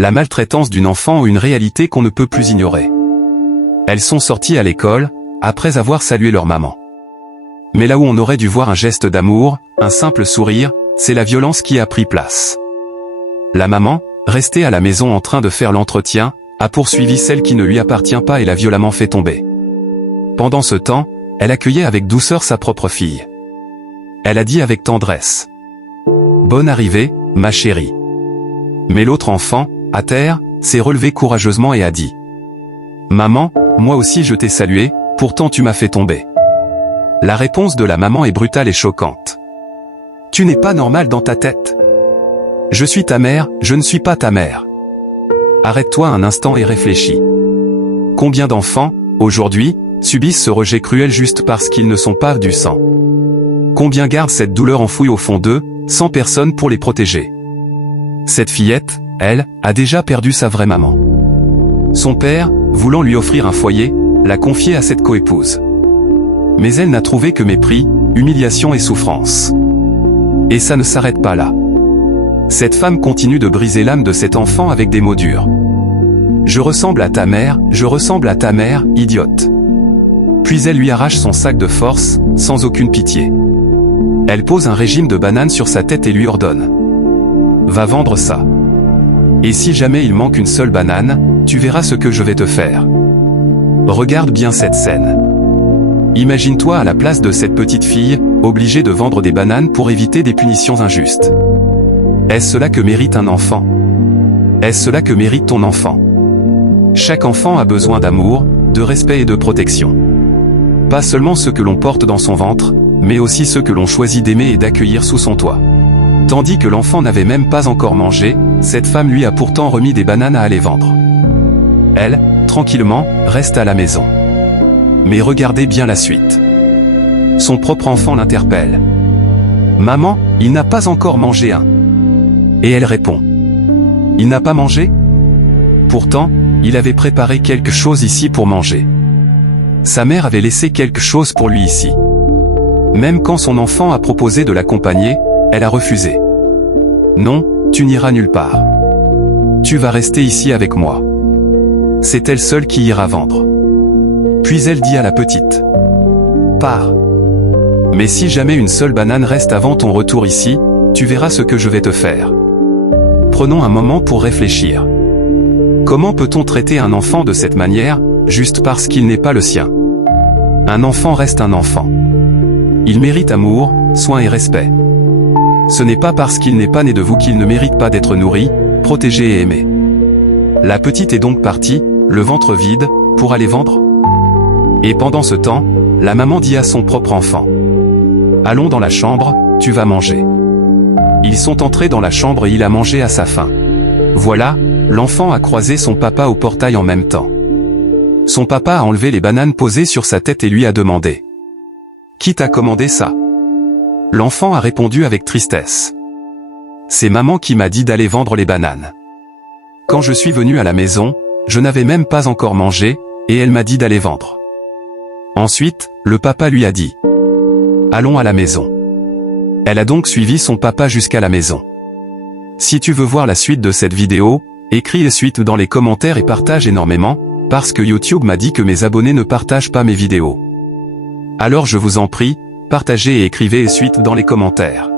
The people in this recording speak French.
La maltraitance d'une enfant est une réalité qu'on ne peut plus ignorer. Elles sont sorties à l'école, après avoir salué leur maman. Mais là où on aurait dû voir un geste d'amour, un simple sourire, c'est la violence qui a pris place. La maman, restée à la maison en train de faire l'entretien, a poursuivi celle qui ne lui appartient pas et l'a violemment fait tomber. Pendant ce temps, elle accueillait avec douceur sa propre fille. Elle a dit avec tendresse: « Bonne arrivée, ma chérie. » Mais l'autre enfant, à terre, s'est relevé courageusement et a dit: « Maman, moi aussi je t'ai salué, pourtant tu m'as fait tomber. » La réponse de la maman est brutale et choquante. « Tu n'es pas normal dans ta tête. Je suis ta mère, je ne suis pas ta mère. Arrête-toi un instant et réfléchis. Combien d'enfants, aujourd'hui, subissent ce rejet cruel juste parce qu'ils ne sont pas du sang? Combien gardent cette douleur enfouie au fond d'eux, sans personne pour les protéger? Cette fillette, elle, a déjà perdu sa vraie maman. Son père, voulant lui offrir un foyer, l'a confiée à cette coépouse. Mais elle n'a trouvé que mépris, humiliation et souffrance. Et ça ne s'arrête pas là. Cette femme continue de briser l'âme de cet enfant avec des mots durs. « Je ressemble à ta mère, idiote. » Puis elle lui arrache son sac de force, sans aucune pitié. Elle pose un régime de bananes sur sa tête et lui ordonne: « Va vendre ça. Et si jamais il manque une seule banane, tu verras ce que je vais te faire. » Regarde bien cette scène. Imagine-toi à la place de cette petite fille, obligée de vendre des bananes pour éviter des punitions injustes. Est-ce cela que mérite un enfant? Est-ce cela que mérite ton enfant? Chaque enfant a besoin d'amour, de respect et de protection. Pas seulement ceux que l'on porte dans son ventre, mais aussi ceux que l'on choisit d'aimer et d'accueillir sous son toit. Tandis que l'enfant n'avait même pas encore mangé, cette femme lui a pourtant remis des bananes à aller vendre. Elle, tranquillement, reste à la maison. Mais regardez bien la suite. Son propre enfant l'interpelle. « Maman, il n'a pas encore mangé un. » Et elle répond: « Il n'a pas mangé? Pourtant, il avait préparé quelque chose ici pour manger. Sa mère avait laissé quelque chose pour lui ici. » Même quand son enfant a proposé de l'accompagner, elle a refusé. « Non, tu n'iras nulle part. Tu vas rester ici avec moi. » C'est elle seule qui ira vendre. Puis elle dit à la petite: « Pars. Mais si jamais une seule banane reste avant ton retour ici, tu verras ce que je vais te faire. » Prenons un moment pour réfléchir. Comment peut-on traiter un enfant de cette manière, juste parce qu'il n'est pas le sien? Un enfant reste un enfant. Il mérite amour, soin et respect. Ce n'est pas parce qu'il n'est pas né de vous qu'il ne mérite pas d'être nourri, protégé et aimé. La petite est donc partie, le ventre vide, pour aller vendre. Et pendant ce temps, la maman dit à son propre enfant: « Allons dans la chambre, tu vas manger. » Ils sont entrés dans la chambre et il a mangé à sa faim. Voilà, l'enfant a croisé son papa au portail en même temps. Son papa a enlevé les bananes posées sur sa tête et lui a demandé: « Qui t'a commandé ça? » L'enfant a répondu avec tristesse: « C'est maman qui m'a dit d'aller vendre les bananes. Quand je suis venu à la maison, je n'avais même pas encore mangé, et elle m'a dit d'aller vendre. » Ensuite, le papa lui a dit: « Allons à la maison. » Elle a donc suivi son papa jusqu'à la maison. Si tu veux voir la suite de cette vidéo, écris la suite dans les commentaires et partage énormément, parce que YouTube m'a dit que mes abonnés ne partagent pas mes vidéos. Alors je vous en prie, partagez et écrivez la suite dans les commentaires.